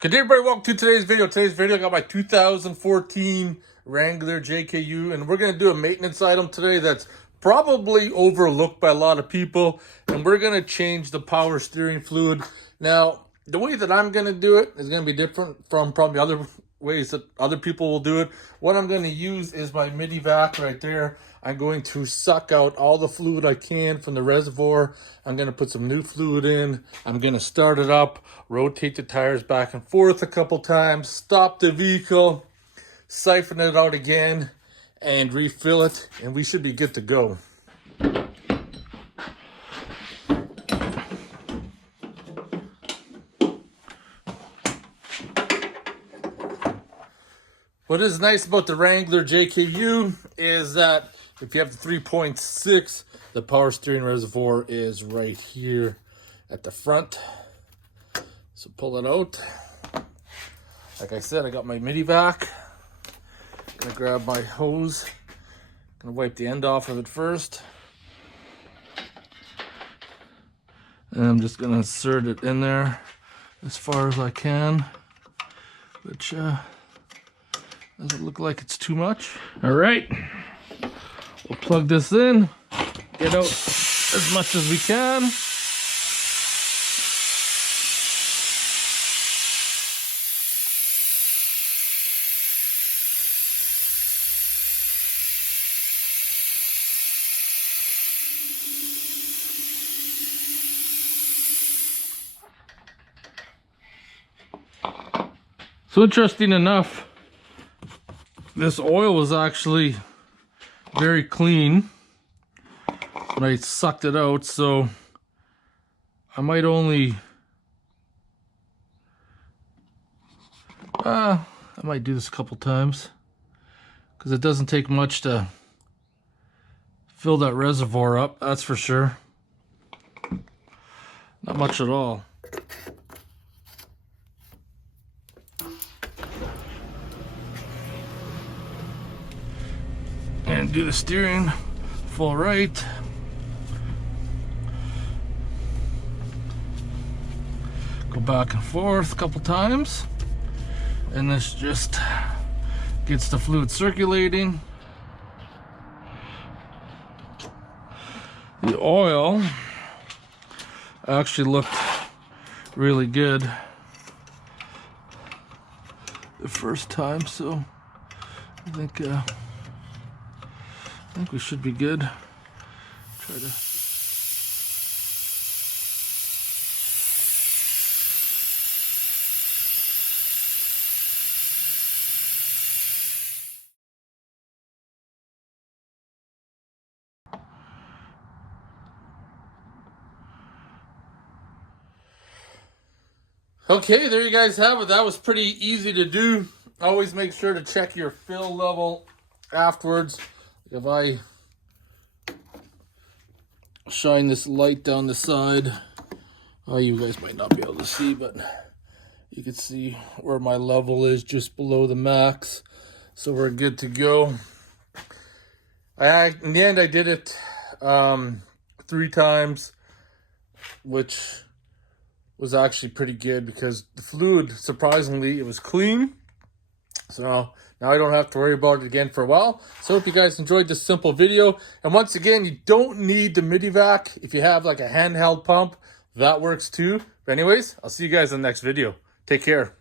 Good day, everybody. Welcome to today's video. Today's video, I got my 2014 Wrangler JKU, and we're going to do a maintenance item today that's probably overlooked by a lot of people, and we're going to change the power steering fluid. Now, the way that I'm going to do it is going to be different from probably other ways that other people will do it. What I'm going to use is my midi vac right there. I'm going to suck out all the fluid I can from the reservoir. I'm going to put some new fluid in. I'm going to start it up, rotate the tires back and forth a couple times, stop the vehicle, siphon it out again, and refill it, and we should be good to go. What is nice about the Wrangler JKU is that if you have the 3.6, the power steering reservoir is right here at the front. So pull it out. Like I said, I got my midi vac. Gonna grab my hose. Gonna wipe the end off of it first. And I'm just gonna insert it in there as far as I can, which doesn't look like it's too much. All right, we'll plug this in, get out as much as we can. So interesting enough, this oil was actually very clean when I sucked it out, so I might only I might do this a couple times because it doesn't take much to fill that reservoir up, that's for sure. Not much at all. And do the steering full right. Go back and forth a couple times. And this just gets the fluid circulating. The oil actually looked really good the first time, so I think we should be good. Try to. Okay, there you guys have it. That was pretty easy to do. Always make sure to check your fill level afterwards. If I shine this light down the side, you guys might not be able to see, but you can see where my level is just below the max. So we're good to go. In the end, I did it 3 times, which was actually pretty good because the fluid, surprisingly, it was clean. So now I don't have to worry about it again for a while. So I hope you guys enjoyed this simple video. And once again, you don't need the midi vac. If you have like a handheld pump, that works too. But anyways, I'll see you guys in the next video. Take care.